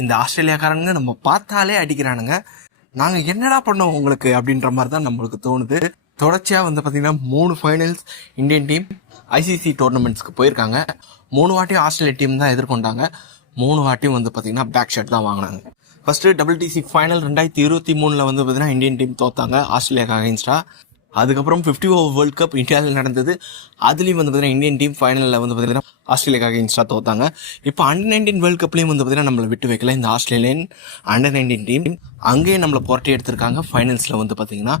இந்த ஆஸ்திரேலியாக்காரனுங்க நம்ம பார்த்தாலே அடிக்கிறானுங்க. நாங்கள் என்னடா பண்ணோம் உங்களுக்கு அப்படின்ற மாதிரி தான் நம்மளுக்கு தோணுது. தொடர்ச்சியாக வந்து பார்த்தீங்கன்னா மூணு ஃபைனல்ஸ் இந்தியன் டீம் ஐசிசி டோர்னமெண்ட்ஸ்க்கு போயிருக்காங்க. மூணு வாட்டியும் ஆஸ்திரேலியா டீம் தான் எதிர்கொண்டாங்க. மூணு வாட்டியும் வந்து பார்த்தீங்கன்னா பேக் ஷர்ட் தான் வாங்கினாங்க. ஃபர்ஸ்ட்டு டபிள்யூடிசி ஃபைனல் ரெண்டாயிரத்தி இருபத்தி மூணில் வந்து பார்த்தீங்கன்னா இந்தியன் டீம் தோத்தாங்க ஆஸ்திரேலியாக்கு அகைன்ஸ்டா அதுக்கப்புறம் ஃபிஃப்டி ஓவர் வேர்ல்ட் கப் இந்தியாவில் நடந்தது. அதுலேயும் வந்து பார்த்தீங்கன்னா இந்தியன் டீம் ஃபைனலில் வந்து பார்த்தீங்கன்னா ஆஸ்திரேலியாக்காக இன்ஸ்டா தோத்தாங்க இப்போ அண்டர் நைன்டீன் வேர்ல்டு கப்லேயும் வந்து பார்த்தீங்கன்னா நம்மளை விட்டு வைக்கல. இந்த ஆஸ்திரேலியன் அண்டர் நைன்டீன் டீம் அங்கேயே நம்மளை புரட்டி எடுத்திருக்காங்க. ஃபைனல்ஸில் வந்து பார்த்தீங்கன்னா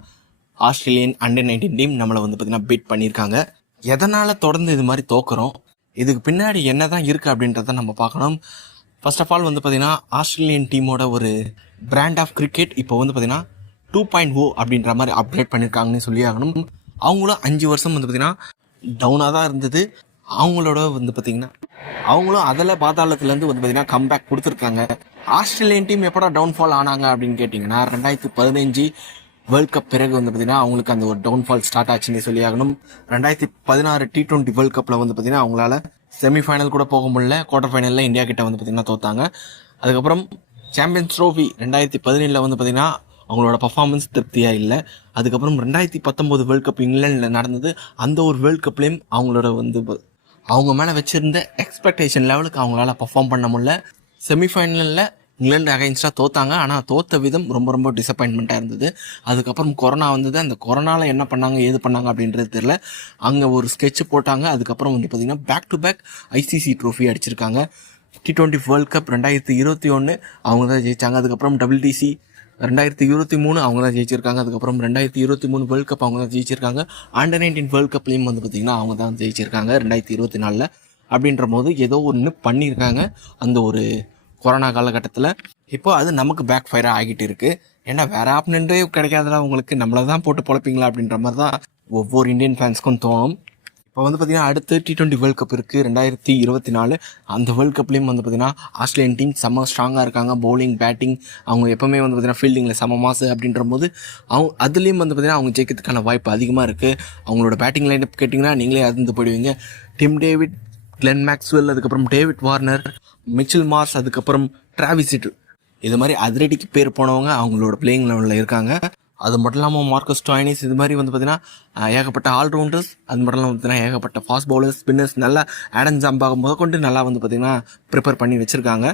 ஆஸ்திரேலியன் அண்டர் நைன்டீன் டீம் நம்மளை வந்து பார்த்தீங்கன்னா பீட் பண்ணியிருக்காங்க. எதனால் தொடர்ந்து இது மாதிரி தோக்குறோம்? இதுக்கு பின்னாடி என்ன தான் இருக்குது அப்படின்றத நம்ம பார்க்கணும். ஃபர்ஸ்ட் ஆஃப் ஆல் வந்து பார்த்தீங்கன்னா ஆஸ்திரேலியன் டீமோட ஒரு பிராண்ட் ஆஃப் கிரிக்கெட் இப்போ வந்து பார்த்தீங்கன்னா டூ பாயிண்ட் ஓ oh அப்படின்ற மாதிரி அப்டேட் பண்ணியிருக்காங்கன்னு சொல்லி ஆகணும். அவங்களும் அஞ்சு வருஷம் வந்து பார்த்தீங்கன்னா டவுனாக தான் இருந்தது. அவங்களோட வந்து பார்த்தீங்கன்னா அவங்களும் அதில் பாதாளத்துலேருந்து வந்து பார்த்தீங்கன்னா கம்பேக் கொடுத்துருக்காங்க. ஆஸ்திரேலியன் டீம் எப்படா டவுன்ஃபால் ஆனாங்க அப்படின்னு கேட்டிங்கன்னா ரெண்டாயிரத்தி பதினஞ்சு வேர்ல்ட் கப் பிறகு வந்து பார்த்தீங்கன்னா அவங்களுக்கு அந்த ஒரு டவுன்ஃபால் ஸ்டார்ட் ஆச்சுன்னு சொல்லி ஆகணும். ரெண்டாயிரத்தி பதினாறு டி டுவெண்ட்டி வேர்ல்ட் கப்பில் வந்து பார்த்தீங்கன்னா அவங்களால செமிஃபைனல் கூட போக முடியல. குவார்டர் ஃபைனலில் இந்தியா கிட்ட வந்து பார்த்தீங்கன்னா தோத்தாங்க. அதுக்கப்புறம் சாம்பியன்ஸ் ட்ரோஃபி ரெண்டாயிரத்தி பதினேழில் வந்து பார்த்தீங்கன்னா அவங்களோட பர்ஃபார்மன்ஸ் திருப்தியாக இல்லை. அதுக்கப்புறம் ரெண்டாயிரத்தி பத்தொம்போது வேர்ல்ட் கப் இங்கிலாண்டில் நடந்தது. அந்த ஒரு வேர்ல்ட் கப்லேயும் அவங்களோட வந்து அவங்க மேலே வச்சிருந்த எக்ஸ்பெக்டேஷன் லெவலுக்கு அவங்களால பர்ஃபார்ம் பண்ண முடியல. செமிஃபைனலில் இங்கிலாந்து அகைன்ஸ்டாக தோத்தாங்க. ஆனால் தோத்த விதம் ரொம்ப ரொம்ப டிசப்பாயின்மெண்ட்டாக இருந்தது. அதுக்கப்புறம் கொரோனா வந்தது. அந்த கொரோனாவில் என்ன பண்ணாங்க ஏது பண்ணாங்க அப்படின்றது தெரில அங்கே ஒரு ஸ்கெட்ச் போட்டாங்க. அதுக்கப்புறம் வந்து பார்த்திங்கன்னா back to back ICC trophy அடிச்சிருக்காங்க. டி ட்வெண்ட்டி வேர்ல்ட் கப் ரெண்டாயிரத்தி இருபத்தி ஒன்று அவங்க தான் ஜெயிச்சாங்க. அதுக்கப்புறம் டபிள்யூடிசி ரெண்டாயிரத்தி இருபத்தி மூணு அவங்க தான் ஜெயிச்சிருக்காங்க. அதுக்கப்புறம் ரெண்டாயிரத்தி இருபத்தி மூணு வேர்ல்ட் கப் அவங்க தான் ஜெயிச்சிருக்காங்க அண்டர் நைன்டீன் வேர்ல்ட் கப்லேயும் வந்து பார்த்திங்கன்னா அவங்க தான் ஜெயிச்சிருக்காங்க ரெண்டாயிரத்தி இருபத்தி நாலில். அப்படின்ற போது ஏதோ ஒன்று பண்ணியிருக்காங்க அந்த ஒரு கொரோனா காலகட்டத்தில். இப்போ அது நமக்கு பேக் ஃபயராக ஆகிட்டு இருக்குது ஏன்னா வேறு ஆப்னண்டே கிடைக்காதல உங்களுக்கு. நம்மளை தான் போட்டு பொழைப்பீங்களா அப்படின்ற மாதிரி தான் ஒவ்வொரு இந்தியன் ஃபேன்ஸ்க்கும் தோணும். இப்போ வந்து பார்த்தீங்கன்னா அடுத்து டி டுவெண்ட்டி வேர்ல்ட் கப் இருக்குது ரெண்டாயிரத்தி இருபத்தி நாலு. அந்த வேர்ல்ட் கப்லேயும் வந்து பார்த்தீங்கன்னா ஆஸ்திரேலியன் டீம் செம்ம ஸ்ட்ராங்காக இருக்காங்க. பவுலிங் பேட்டிங் அவங்க எப்போவுமே வந்து பார்த்திங்கன்னா ஃபீல்டிங்கில் செம மாசு அப்படின்ற போது அவங்க அதுலேயும் வந்து பார்த்திங்கன்னா அவங்க ஜெயிக்கிறதுக்கான வாய்ப்பு அதிகமாக இருக்குது அவங்களோட பேட்டிங் லைனப் கேட்டிங்கன்னா நீங்களே அதிர்ந்து போயிடுவீங்க. டிம் டேவிட் கிளென் மேக்ஸ்வெல் அதுக்கப்புறம் டேவிட் வார்னர் மிச்சில் மார்ஸ் அதுக்கப்புறம் டிராவிசிட் இது மாதிரி அதிரடிக்கு பேர் போனவங்க அவங்களோட பிளேயிங் லெவலில் இருக்காங்க. அது மட்டும் இல்லாமல் மார்க்கஸ் டாயினிஸ் இது மாதிரி வந்து பார்த்தீங்கன்னா ஏகப்பட்ட ஆல்ரவுண்டர்ஸ் அது மட்டும் இல்லாமல் பார்த்தீங்கன்னா ஏகப்பட்ட ஃபாஸ்ட் பவுலர்ஸ் ஸ்பின்னர்ஸ் நல்லா ஆடன் ஜாம்பாக முதற்கொண்டு நல்லா வந்து பார்த்தீங்கன்னா ப்ரிப்பேர் பண்ணி வச்சுருக்காங்க.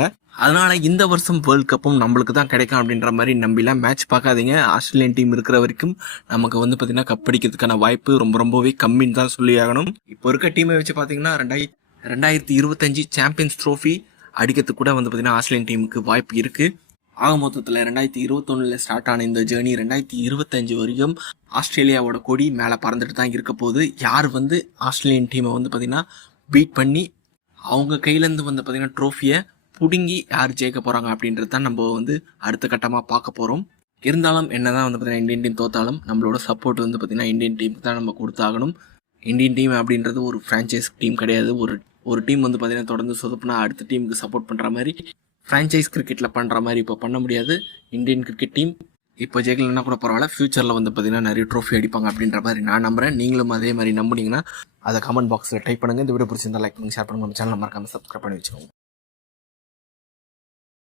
அதனால் இந்த வருஷம் வேர்ல்ட் கப்பும் நம்மளுக்கு தான் கிடைக்கும் அப்படின்ற மாதிரி நம்பிலாம் மேட்ச் பார்க்காதீங்க. ஆஸ்திரேலியன் டீம் இருக்கிற வரைக்கும் நமக்கு வந்து பார்த்தீங்கன்னா கப் அடிக்கிறதுக்கான வாய்ப்பு ரொம்ப ரொம்பவே கம்மின்னு தான் சொல்லி ஆகணும் இப்போ இருக்க டீமை வச்சு பார்த்தீங்கன்னா ரெண்டாயிரத்தி ரெண்டாயிரத்தி இருபத்தஞ்சு சாம்பியன்ஸ் ட்ரோஃபி அடிக்கிறதுக்கு கூட வந்து பார்த்தீங்கன்னா ஆஸ்திரேலியன் டீமுக்கு வாய்ப்பு இருக்குது ஆக மொத்தத்தில் ரெண்டாயிரத்தி இருபத்தொன்னில் ஸ்டார்ட் ஆன இந்த ஜேர்னி ரெண்டாயிரத்தி இருபத்தஞ்சு வரைக்கும் ஆஸ்திரேலியாவோட கொடி மேலே பறந்துட்டு தான் இருக்க போகுது. யார் வந்து ஆஸ்திரேலியன் டீமை வந்து பார்த்திங்கன்னா பீட் பண்ணி அவங்க கையிலேருந்து வந்து பார்த்திங்கன்னா ட்ரோஃபியை பிடுங்கி யார் ஜெயிக்க போகிறாங்க அப்படின்றது தான் நம்ம வந்து அடுத்த கட்டமாக பார்க்க போகிறோம் இருந்தாலும் என்ன தான் வந்து பார்த்தீங்கன்னா இந்தியன் டீம் தோத்தாலும் நம்மளோட சப்போர்ட் வந்து பார்த்திங்கன்னா இந்தியன் டீமுக்கு தான் நம்ம கொடுத்தாகணும். இந்தியன் டீம் அப்படின்றது ஒரு ஃப்ரான்ச்சைஸ் டீம் கிடையாது. ஒரு ஒரு டீம் வந்து பார்த்திங்கன்னா தொடர்ந்து சொதப்புனா அடுத்த டீமுக்கு சப்போர்ட் பண்ணுற மாதிரி ஃப்ரான்ச்சைஸ் கிரிக்கெட்டில் பண்ணுற மாதிரி இப்போ பண்ண முடியாது. இந்தியன் கிரிக்கெட் டீம் இப்போ ஜெயிக்கலன்னா கூட பரவாயில்ல. ஃப்யூச்சரில் வந்து பார்த்தீங்கன்னா நிறைய ட்ரோஃபி அடிப்பாங்க அப்படின்ற மாதிரி நான் நம்புறேன். நீங்களும் அதே மாதிரி நம்புனீங்கன்னா அதை கமெண்ட் பாக்ஸில் டைப் பண்ணுங்கள் இந்த வீடியோ பிடிச்சிருந்தா லைக் பண்ணுங்கள் ஷேர் பண்ணுங்கள் நம்ம சேனல் மறக்காமல் சப்ஸ்கிரைப் பண்ணி வச்சுக்கோங்க.